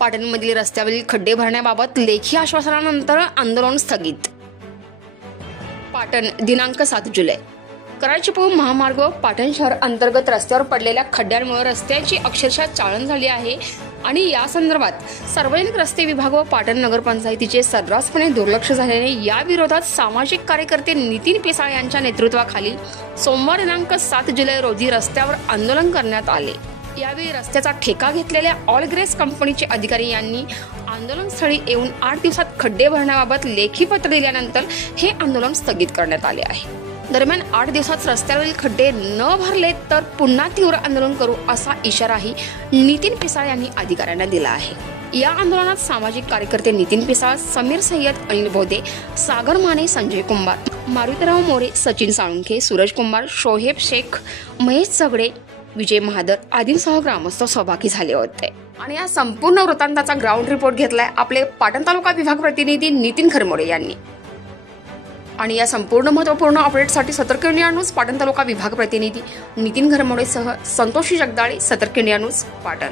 पाटणमधील रस्त्यावरील खड्डे भरण्याबाबत लेखी आश्वासनानंतर आंदोलन स्थगित. पाटण दिनांक 7 जुलै. कराचीपूर महामार्ग पाटण शहर अंतर्गत रस्त्यावर पडलेल्या खड्ड्यांमुळे रस्त्याची अक्षरशः चाळण झाली आहे आणि या संदर्भात सार्वजनिक रस्ते विभाग व पाटण नगरपंचायतीचे सर्रासपणे दुर्लक्ष झाल्याने या विरोधात सामाजिक कार्यकर्ते नितीन पिसाळ यांच्या नेतृत्वाखाली सोमवार दिनांक 7 जुलै रोजी रस्त्यावर आंदोलन करण्यात आले. यावेळी रस्त्याचा ठेका घेतलेल्या ऑल ग्रेस कंपनीचे अधिकारी यांनी आंदोलनस्थळी येऊन 8 दिवसात खड्डे भरण्याबाबत लेखी पत्र दिल्यानंतर हे आंदोलन स्थगित करण्यात आले आहे. दरम्यान 8 दिवसात रस्त्यावरील खड्डे न भरले तर पुन्हा तीव्र आंदोलन करू असा इशाराही नितीन पिसाळ यांनी अधिकाऱ्यांना दिला आहे. या आंदोलनात सामाजिक कार्यकर्ते नितीन पिसाळ, समीर सय्यद, अनिल बोधे, सागर माने, संजय कुंभार, मारुतीराव मोरे, सचिन साळुंखे, सूरज कुंभार, शोहेब शेख, महेश झगडे, विजय महादर आदींसह ग्रामस्थ सहभागी झाले होते. आणि या संपूर्ण वृत्तांताचा ग्राउंड रिपोर्ट घेतलाय आपले पाटण तालुका विभाग प्रतिनिधी नितीन खरमोडे यांनी. आणि या संपूर्ण महत्त्वपूर्ण अपडेटसाठी सतर्क इंडिया न्यूज पाटण तालुका विभाग प्रतिनिधी नितीन खरमोडेसह संतोषी जगदाळे, सतर्क इंडिया न्यूज पाटण.